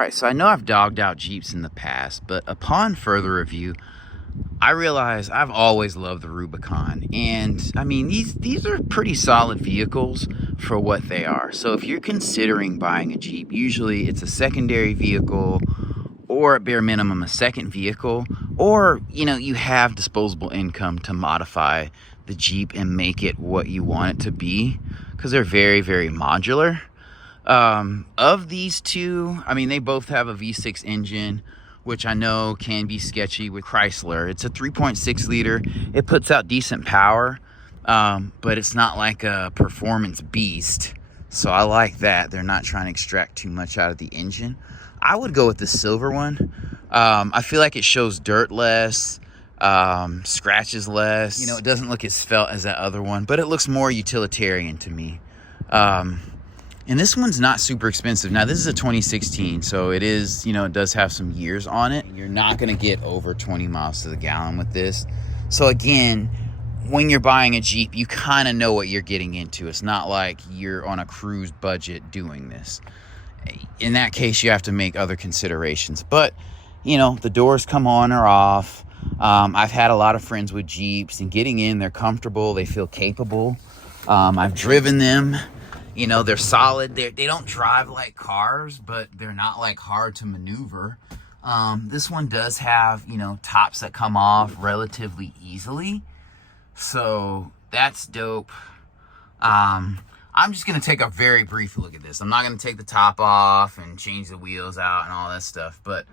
Alright, so I know I've dogged out Jeeps in the past, but upon further review, I realize I've always loved the Rubicon. And I mean, these are pretty solid vehicles for what they are. So if you're considering buying a Jeep, usually it's a secondary vehicle or at bare minimum a second vehicle, or you have disposable income to modify the Jeep and make it what you want it to be, because they're very, very modular. Of these two, I mean, they both have a V6 engine, which I know can be sketchy with Chrysler. It's a 3.6 liter. It puts out decent power, but it's not like a performance beast. So I like that. They're not trying to extract too much out of the engine. I would go with the silver one. I feel like it shows dirt less, scratches less. It doesn't look as felt as that other one, but it looks more utilitarian to me. And this one's not super expensive. Now, this is a 2016, so it is, it does have some years on it. You're not going to get over 20 miles to the gallon with this. So again, when you're buying a Jeep, you kind of know what you're getting into. It's not like you're on a cruise budget doing this. In that case, you have to make other considerations. But, the doors come on or off. I've had a lot of friends with Jeeps, and getting in, they're comfortable. They feel capable. I've driven them. They're solid. They don't drive like cars, but they're not like hard to maneuver. This one does have, tops that come off relatively easily. So that's dope. I'm just going to take a very brief look at this. I'm not going to take the top off and change the wheels out and all that stuff. But,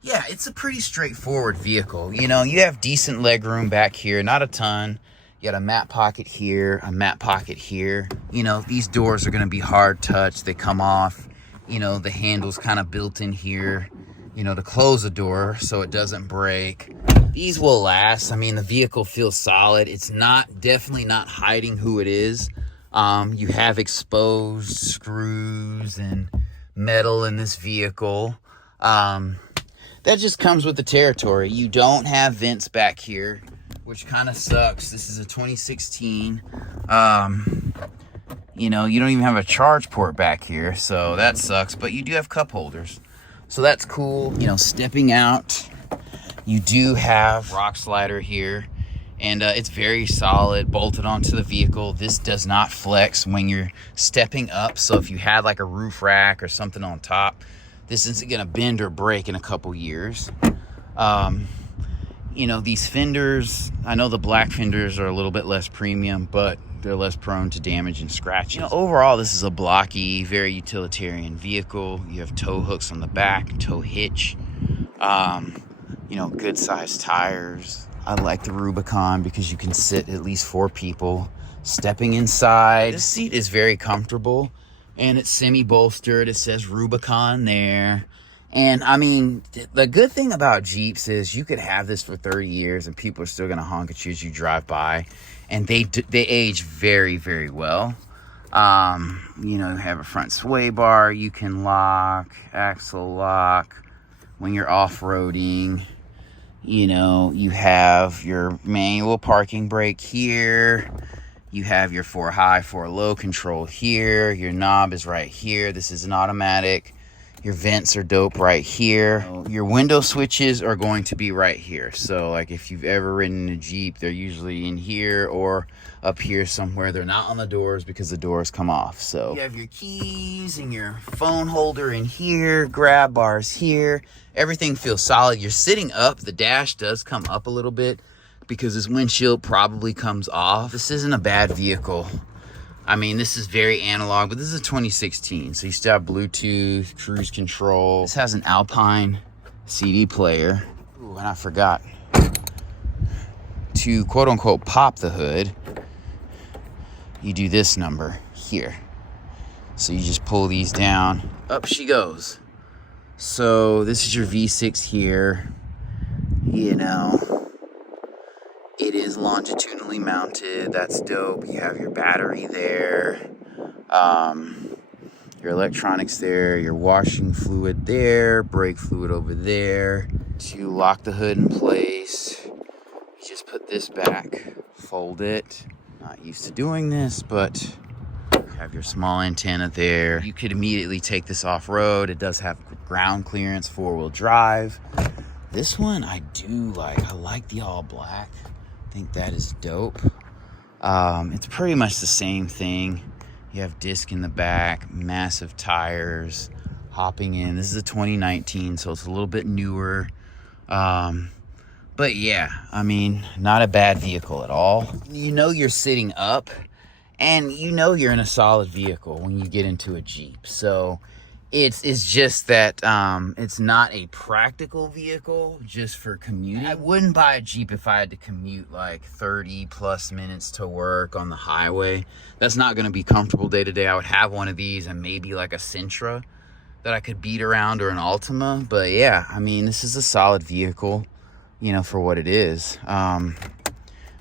yeah, it's a pretty straightforward vehicle. You have decent leg room back here, not a ton. You got a mat pocket here, a mat pocket here. These doors are going to be hard touch. They come off. The handle's kind of built in here, to close the door so it doesn't break. These will last. I mean, the vehicle feels solid. It's definitely not hiding who it is. You have exposed screws and metal in this vehicle. That just comes with the territory. You don't have vents back here, which kind of sucks. This is a 2016. You don't even have a charge port back here, so that sucks. But you do have cup holders, so that's cool. Stepping out, you do have rock slider here, and it's very solid, bolted onto the vehicle. This does not flex when you're stepping up, so if you had like a roof rack or something on top, this isn't gonna bend or break in a couple years. These fenders, I know the black fenders are a little bit less premium, but they're less prone to damage and scratches. Overall, this is a blocky, very utilitarian vehicle. You have tow hooks on the back, tow hitch, good sized tires. I like the Rubicon because you can sit at least 4 people. Stepping inside, this seat is very comfortable, and it's semi-bolstered. It says Rubicon there. And I mean, the good thing about Jeeps is you could have this for 30 years and people are still going to honk at you as you drive by. And they age very, very well. You have a front sway bar you can lock, axle lock. When you're off-roading, you have your manual parking brake here. You have your 4 high, 4 low control here. Your knob is right here. This is an automatic. Your vents are dope right here. Your window switches are going to be right here. So like if you've ever ridden a Jeep, they're usually in here or up here somewhere. They're not on the doors because the doors come off. So you have your keys and your phone holder in here, grab bars here. Everything feels solid. You're sitting up. The dash does come up a little bit because this windshield probably comes off. This isn't a bad vehicle. I mean, this is very analog, but this is a 2016, so you still have Bluetooth, cruise control. This has an Alpine CD player. Ooh, and I forgot to quote-unquote pop the hood. You do this number here. So you just pull these down. Up she goes. So this is your V6 here. It is longitudinally mounted. That's dope. You have your battery there, your electronics there, your washing fluid there, brake fluid over there. To lock the hood in place, you just put this back, fold it. Not used to doing this, but Have your small antenna there. You could immediately take this off-road. It does have ground clearance, 4-wheel drive. This one I do like. I like the all black. I think that is dope. It's pretty much the same thing. You have disc in the back, massive tires, hopping in. This is a 2019, so it's a little bit newer. But yeah, I mean, not a bad vehicle at all. You know you're sitting up, and you know you're in a solid vehicle when you get into a Jeep. So it's just that it's not a practical vehicle just for commuting. I wouldn't buy a Jeep if I had to commute like 30 plus minutes to work on the highway. That's not going to be comfortable day to day. I would have one of these and maybe like a Sentra that I could beat around, or an Altima. But yeah, I mean, this is a solid vehicle, you know, for what it is.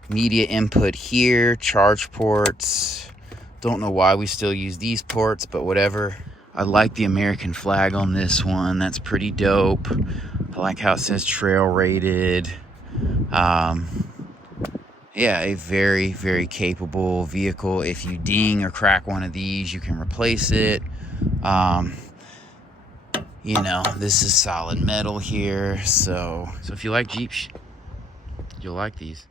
Media input here, charge ports. Don't know why we still use these ports, but whatever. I like the American flag on this one. That's pretty dope. I like how it says trail rated. Yeah, a very, very capable vehicle. If you ding or crack one of these, you can replace it. You know, this is solid metal here. So if you like Jeeps, you'll like these.